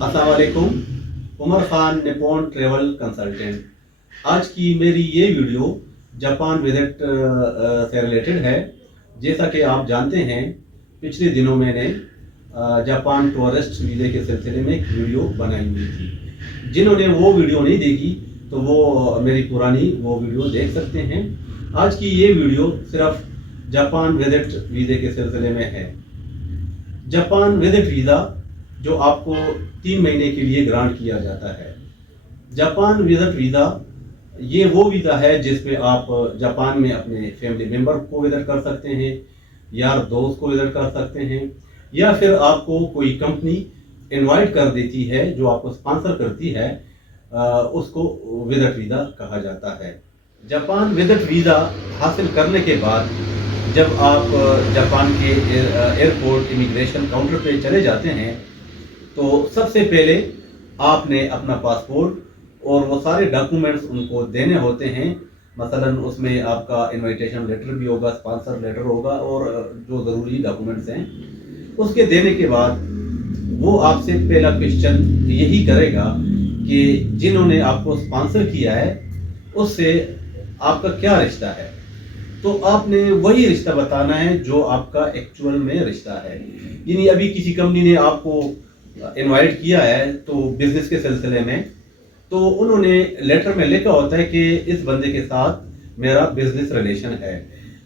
अस्सलाम वालेकुम। Umar Khan Nippon travel consultant. आज की मेरी ये वीडियो जापान विजिट से रिलेटेड है। जैसा कि आप जानते हैं, पिछले दिनों मैंने जापान टूरिस्ट वीज़े के सिलसिले में एक वीडियो बनाई हुई थी। जिन्होंने वो वीडियो नहीं देखी तो वो मेरी पुरानी वो वीडियो देख सकते हैं। आज की ये वीडियो सिर्फ जापान विजिट वीज़े के सिलसिले में है। जापान विजिट वीज़ा जो आपको 3 महीने के लिए ग्रांट किया जाता है। जापान विजिट वीज़ा ये वो वीज़ा है जिसमें आप जापान में अपने फैमिली मेम्बर को विजिट कर सकते हैं, यार दोस्त को विजिट कर सकते हैं, या फिर आपको कोई कंपनी इनवाइट कर देती है जो आपको स्पॉन्सर करती है, उसको विजिट वीज़ा कहा जाता है। जापान विजिट वीज़ा हासिल करने के बाद जब आप जापान के एयरपोर्ट इमिग्रेशन काउंटर पे चले जाते हैं तो सबसे पहले आपने अपना पासपोर्ट और वो सारे डॉक्यूमेंट्स उनको देने होते हैं। मसलन उसमें आपका इनविटेशन लेटर भी होगा, स्पॉन्सर लेटर होगा और जो ज़रूरी डॉक्यूमेंट्स हैं उसके देने के बाद वो आपसे पहला क्वेश्चन यही करेगा कि जिन्होंने आपको स्पॉन्सर किया है उससे आपका क्या रिश्ता है। तो आपने वही रिश्ता बताना है जो आपका एक्चुअल में रिश्ता है। यानी अभी किसी कंपनी ने आपको इनवाइट किया है तो बिजनेस के सिलसिले में, तो उन्होंने लेटर में लिखा होता है कि इस बंदे के साथ मेरा बिजनेस रिलेशन है।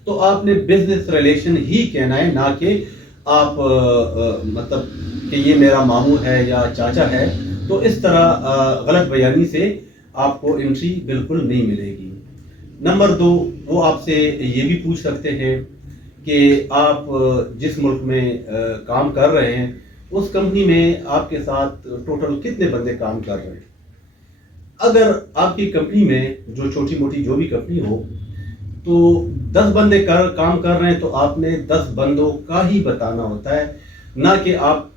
तो आपने बिजनेस रिलेशन ही कहना है, ना कि आप मतलब कि ये मेरा मामू है या चाचा है। तो इस तरह गलत बयानी से आपको एंट्री बिल्कुल नहीं मिलेगी। नंबर 2, वो आपसे ये भी पूछ सकते हैं कि आप जिस मुल्क में काम कर रहे हैं उस कंपनी में आपके साथ टोटल कितने बंदे काम कर रहे हैं। अगर आपकी कंपनी में जो छोटी मोटी जो भी कंपनी हो तो 10 बंदे काम कर रहे हैं तो आपने 10 बंदों का ही बताना होता है, ना कि आप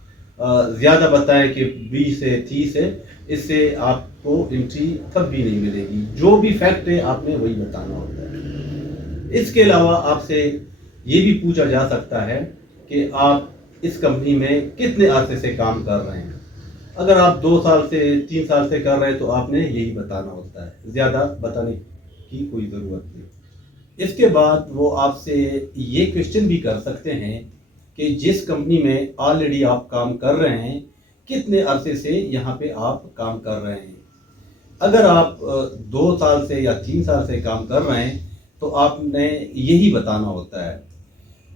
ज़्यादा बताएं कि 20 से 30 है। इससे आपको एंट्री तब भी नहीं मिलेगी। जो भी फैक्ट है आपने वही बताना होता है। इसके अलावा आपसे ये भी पूछा जा सकता है कि आप इस कंपनी में कितने अरसे से काम कर रहे हैं। अगर आप 2 साल से 3 साल से कर रहे हैं तो आपने यही बताना होता है, ज़्यादा बताने की कोई ज़रूरत नहीं। इसके बाद वो आपसे ये क्वेश्चन भी कर सकते हैं कि जिस कंपनी में ऑलरेडी आप काम कर रहे हैं कितने अरसे से यहाँ पे आप काम कर रहे हैं। अगर आप 2 साल से या 3 साल से काम कर रहे हैं तो आपने यही बताना होता है।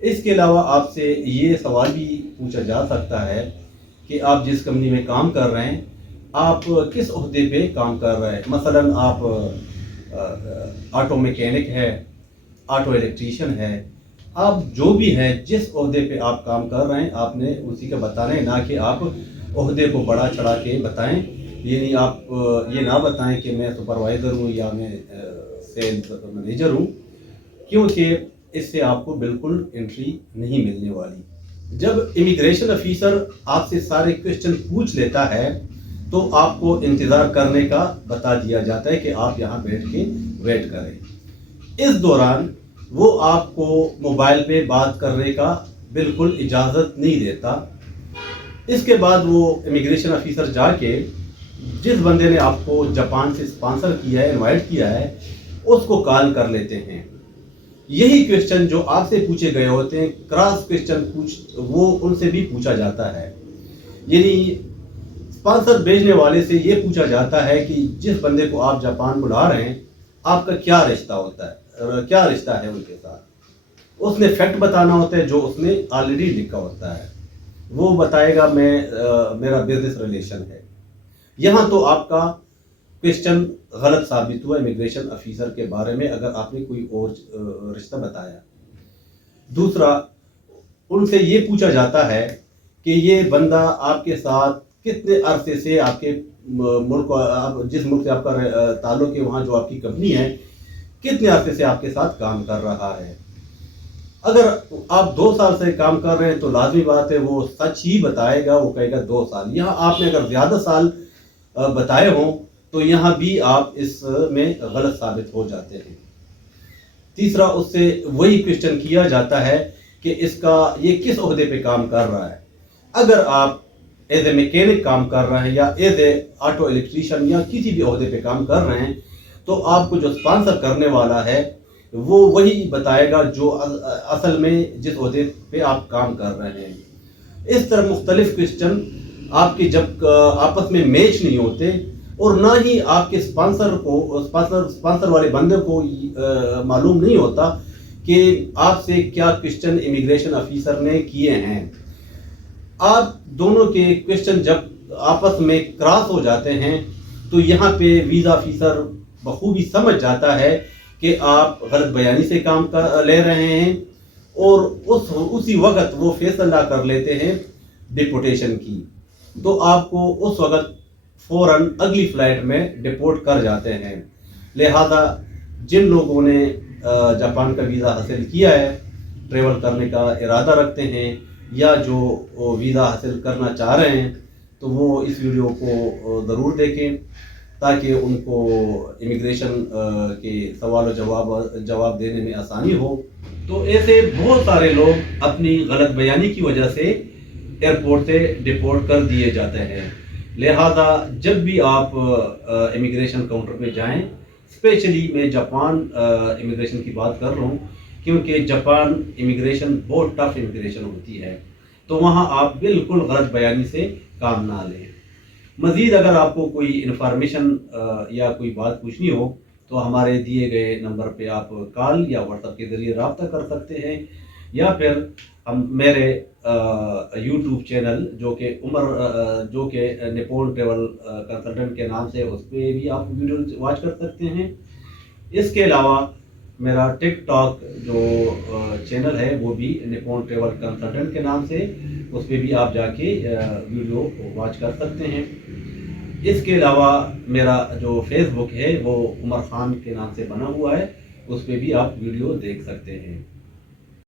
इसके अलावा आपसे ये सवाल भी पूछा जा सकता है कि आप जिस कंपनी में काम कर रहे हैं आप किस ओहदे पे काम कर रहे हैं। मसलन आप ऑटो मैकेनिक है, ऑटो इलेक्ट्रीशियन है, आप जो भी है जिस ओहदे पे आप काम कर रहे हैं आपने उसी का बताना है, ना कि आप ओहदे को बढ़ा चढ़ा के बताएं। यानी आप ये ना बताएं कि मैं सुपरवाइज़र हूँ या मैं सेल्स मैनेजर हूँ, क्योंकि इससे आपको बिल्कुल एंट्री नहीं मिलने वाली। जब इमिग्रेशन ऑफिसर आपसे सारे क्वेश्चन पूछ लेता है तो आपको इंतज़ार करने का बता दिया जाता है कि आप यहाँ बैठ के वेट करें। इस दौरान वो आपको मोबाइल पे बात करने का बिल्कुल इजाज़त नहीं देता। इसके बाद वो इमिग्रेशन ऑफिसर जाके जिस बंदे ने आपको जापान से स्पॉन्सर किया है, इनवाइट किया है, उसको कॉल कर लेते हैं। यही क्वेश्चन जो आपसे पूछे गए होते हैं, क्रॉस क्वेश्चन वो उनसे भी पूछा जाता है। यानी स्पॉन्सर भेजने वाले से ये पूछा जाता है कि जिस बंदे को आप जापान बुला रहे हैं आपका क्या रिश्ता होता है, क्या रिश्ता है उनके साथ। उसने फैक्ट बताना होता है जो उसने ऑलरेडी लिखा होता है। वो बताएगा मेरा बिजनेस रिलेशन है। यहाँ तो आपका क्वेश्चन गलत साबित हुआ इमिग्रेशन ऑफिसर के बारे में, अगर आपने कोई और रिश्ता बताया। दूसरा, उनसे ये पूछा जाता है कि ये बंदा आपके साथ कितने अरसे से आपके मुल्क, आप जिस मुल्क से आपका ताल्लुक है, वहाँ जो आपकी कंपनी है, कितने अरसे से आपके साथ काम कर रहा है। अगर आप 2 साल से काम कर रहे हैं तो लाजमी बात है वो सच ही बताएगा, वो कहेगा 2 साल। यहाँ आपने अगर ज़्यादा साल बताए हों तो यहाँ भी आप इसमें गलत साबित हो जाते हैं। तीसरा, उससे वही क्वेश्चन किया जाता है कि इसका ये किस ओहदे पे काम कर रहा है। अगर आप ایز اے میکینک کام کر رہے ہیں یا ایز اے آٹو الیکٹریشین یا کسی بھی عہدے پہ کام کر رہے ہیں، تو آپ کو جو اسپانسر کرنے والا ہے وہ وہی بتائے گا جو اصل میں جس عہدے پہ آپ کام کر رہے ہیں۔ اس طرح مختلف کوسچن آپ کے جب آپس میں میچ نہیں ہوتے، اور نہ ہی آپ کے اسپانسر والے بندے کو معلوم نہیں ہوتا کہ آپ سے کیا کوسچن امیگریشن آفیسر نے کیے ہیں، آپ دونوں کے کوسچن جب آپس میں کراس ہو جاتے ہیں تو یہاں پہ ویزا آفیسر بخوبی سمجھ جاتا ہے کہ آپ غلط بیانی سے کام لے رہے ہیں، اور اسی وقت وہ فیصلہ کر لیتے ہیں ڈپورٹیشن کی، تو آپ کو اس وقت فوراً اگلی فلائٹ میں ڈپورٹ کر جاتے ہیں۔ لہذا جن لوگوں نے جاپان کا ویزا حاصل کیا ہے، ٹریول کرنے کا ارادہ رکھتے ہیں یا جو ویزا حاصل کرنا چاہ رہے ہیں، تو وہ اس ویڈیو کو ضرور دیکھیں تاکہ ان کو امیگریشن کے سوال و جواب دینے میں آسانی ہو۔ تو ایسے بہت سارے لوگ اپنی غلط بیانی کی وجہ سے ایئرپورٹ سے ڈپورٹ کر دیے جاتے ہیں۔ لہذا جب بھی آپ امیگریشن کاؤنٹر پہ جائیں، اسپیشلی میں جاپان امیگریشن کی بات کر رہا ہوں کیونکہ جاپان امیگریشن بہت ٹف امیگریشن ہوتی ہے، تو وہاں آپ بالکل غلط بیانی سے کام نہ لیں۔ مزید اگر آپ کو کوئی انفارمیشن یا کوئی بات پوچھنی ہو تو ہمارے دیے گئے نمبر پہ آپ کال یا واٹس ایپ کے ذریعے رابطہ کر سکتے ہیں، یا پھر میرے یوٹیوب چینل جو کہ نیپون ٹریول کنسلٹنٹ کے نام سے، اس پہ بھی آپ ویڈیو واچ کر سکتے ہیں۔ اس کے علاوہ میرا ٹک ٹاک جو چینل ہے وہ بھی نیپون ٹریول کنسلٹنٹ کے نام سے، اس پہ بھی آپ جا کے ویڈیو واچ کر سکتے ہیں۔ اس کے علاوہ میرا جو فیس بک ہے وہ عمر خان کے نام سے بنا ہوا ہے، اس پہ بھی آپ ویڈیو دیکھ سکتے ہیں۔